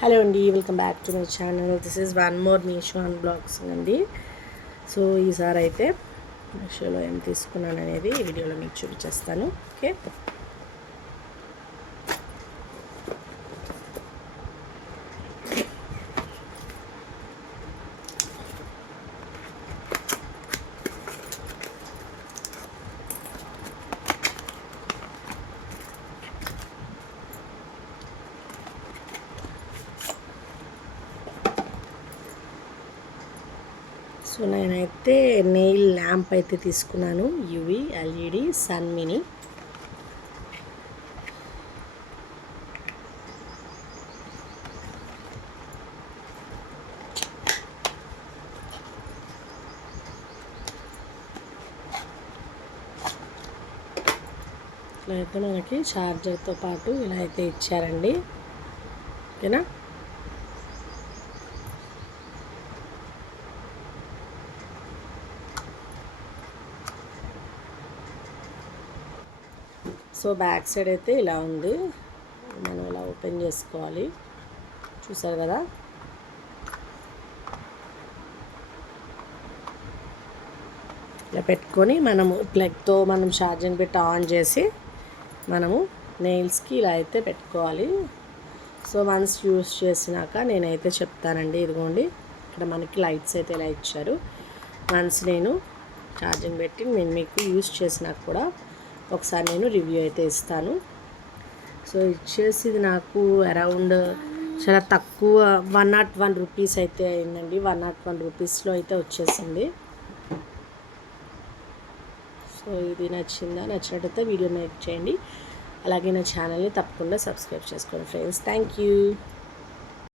Hello అండి, welcome back to my channel. This is one more Meesho unboxing అండి. So ఈసారి అయితే మీషోలో ఏం తీసుకున్నాను అనేది ఈ వీడియోలో మీకు చూపించేస్తాను. ఓకే, సో నేనైతే నెయిల్ ల్యాంప్ అయితే తీసుకున్నాను. UV LED sun mini. ఇలా అయితే మనకి ఛార్జర్తో పాటు ఇలా అయితే ఇచ్చారండి. ఓకేనా, సో బ్యాక్ సైడ్ అయితే ఇలా ఉంది. మనం ఇలా ఓపెన్ చేసుకోవాలి. చూసారు కదా, ఇలా పెట్టుకొని మనము ప్లగ్తో మనం ఛార్జింగ్ పెట్టి ఆన్ చేసి మనము నెయిల్స్కి ఇలా అయితే పెట్టుకోవాలి. సో వన్స్ యూస్ చేసినాక నేనైతే చెప్తానండి. ఇదిగోండి, ఇక్కడ మనకి లైట్స్ అయితే ఇలా ఇచ్చారు. వన్స్ నేను ఛార్జింగ్ పెట్టి నేను మీకు యూస్ చేసినాక కూడా ఒకసారి నేను రివ్యూ అయితే ఇస్తాను. సో ఇచ్చేసి ఇది నాకు అరౌండ్ చాలా తక్కువ 101 రూపీస్ అయితే అయిందండి. 101 రూపీస్లో అయితే వచ్చేసింది. సో ఇది నచ్చినట్టయితే వీడియో లైక్ చేయండి. అలాగే నా ఛానల్ని తప్పకుండా సబ్స్క్రైబ్ చేసుకోండి ఫ్రెండ్స్. Thank you.